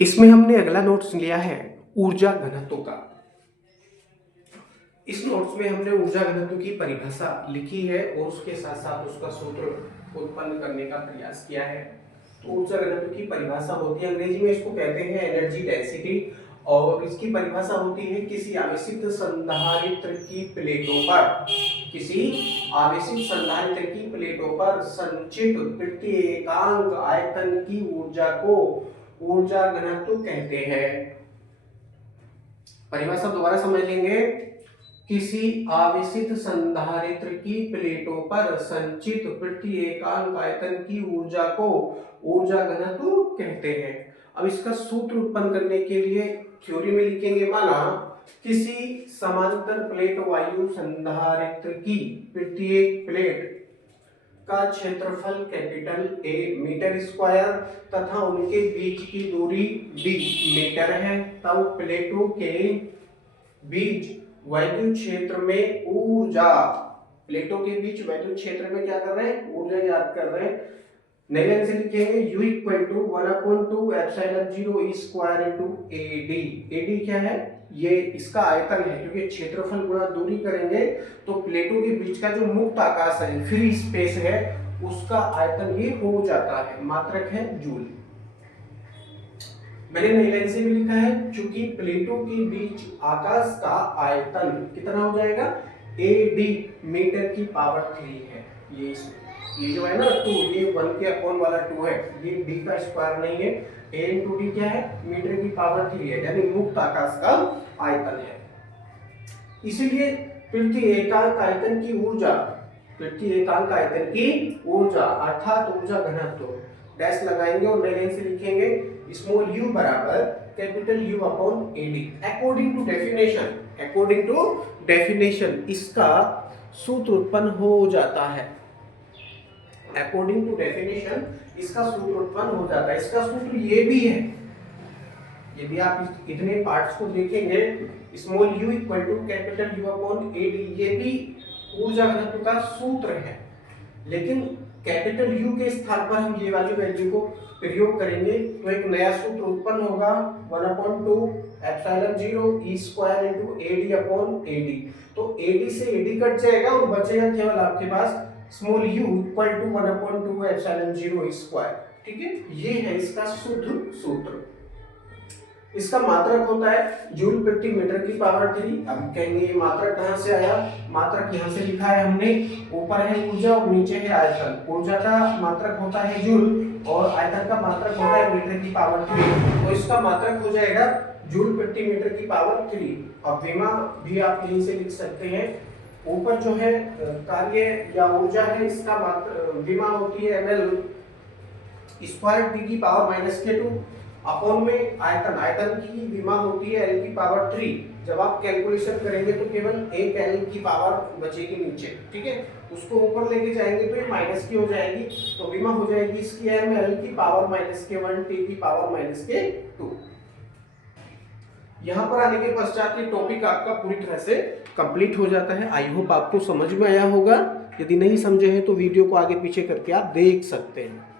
इसमें हमने अगला नोट्स लिया है ऊर्जा घनत्व का। इस नोट्स में हमने ऊर्जा घनत्व की परिभाषा लिखी है और उसके साथ साथ उसका सूत्र उत्पन्न करने का प्रयास किया है। तो ऊर्जा घनत्व की परिभाषा होती है, अंग्रेजी में इसको कहते हैं एनर्जी डेंसिटी, और इसकी परिभाषा होती है किसी आवेशित संधारित्र की प्लेटों पर, किसी आवेशित संधारित्र की प्लेटों पर संचित प्रत्येकांक आयतन की ऊर्जा को ऊर्जा घनत्व कहते हैं। परिभाषा दोबारा समझ लेंगे। किसी आवेशित संधारित्र की प्लेटों पर संचित प्रत्येकांक आयतन की ऊर्जा को ऊर्जा घनत्व कहते हैं। अब इसका सूत्र उत्पन्न करने के लिए थ्योरी में लिखेंगे, माना किसी समांतर प्लेट वायु संधारित्र की प्रत्येक प्लेट का क्षेत्रफल कैपिटल A मीटर स्क्वायर तथा उनके बीच की दूरी d मीटर है, तब प्लेटों के बीच वैद्युत क्षेत्र में ऊर्जा, प्लेटों के बीच वैद्युत क्षेत्र में क्या कर रहे हैं, ऊर्जा याद कर रहे हैं। नए लाइन से लिखेंगे U = 1/2 epsilon 0 E square into AD। AD क्या है, ये इसका आयतन है, क्योंकि क्षेत्रफल गुणा दूरी करेंगे तो प्लेटों के बीच का जो मुक्त आकाश है, फ्री स्पेस है, उसका आयतन ये हो जाता है, मात्रक है जूल। मैंने नई लाइन से भी लिखा है, चूंकि प्लेटों के बीच आकाश का आयतन कितना हो जाएगा, AD मीटर की पावर 3 है। ये जो है ना 2, ये 1 के अपॉन वाला 2 है, ये d का स्क्वायर नहीं है, a into d क्या है, मीटर की पावर 3 है, यानी मुक्त आकाश का आयतन है। इसीलिए प्रत्येकांक आयतन की ऊर्जा, प्रत्येकांक आयतन की ऊर्जा अर्थात ऊर्जा घनत्व डैश लगाएंगे और नई लाइन से लिखेंगे स्मॉल u बराबर capital U upon AD। According to definition, according to definition इसका सूत्र उत्पन्न हो जाता है। अकॉर्डिंग टू डेफिनेशन इसका सूत्र उत्पन्न हो जाता है। इसका सूत्र ये भी है, यदि आप इतने पार्ट्स को देखेंगे, small u equal to capital U upon AD, ये भी ऊर्जा घनत्व का सूत्र है, लेकिन कैपिटल U के स्थान पर हम ये वाली वैल्यू को प्रयोग करेंगे तो एक नया सूत्र उत्पन्न होगा 1/2 epsilon 0 E square into AD upon AD। तो AD से AD कट जाएगा और बचेगा केवल आपके पास small u equal to 1/2 epsilon 0 square. ठीक है, ये है इसका शुद्ध सूत्र। इसका मात्रक होता है जूल प्रति मीटर की पावर 3। अब कहेंगे ये मात्रक कहां से आया, मात्रक यहां से लिखा है हमने, ऊपर है ऊर्जा और नीचे है आयतन। ऊर्जा का मात्रक होता है जूल और आयतन का मात्रक होता है मीटर की पावर 3, तो इसका मात्रक हो जाएगा जूल प्रति मीटर की पावर 3। और विमा भी आप यहीं से लिख सकते हैं, ऊपर जो है कार्य या ऊर्जा है, इसका विमा होती है ml स्क्वायर टी की पावर -2 अपॉन में आयतन, आयतन की विमा होती है L की पावर 3। जब आप कैलकुलेशन करेंगे तो केवल एक L की पावर बचेगी नीचे, ठीक है, उसको ऊपर लेके जाएंगे तो ये माइनस की हो जाएगी, तो विमा हो जाएगी इसकी L की पावर -1 T की पावर -2। यहाँ पर आने के पश्चात ये टॉपिक आपका पूरी तरह से कंप्लीट हो जाता है। आई होप आपको समझ में आया होगा। यदि नहीं समझे हैं तो वीडियो को आगे पीछे करके आप देख सकते हैं।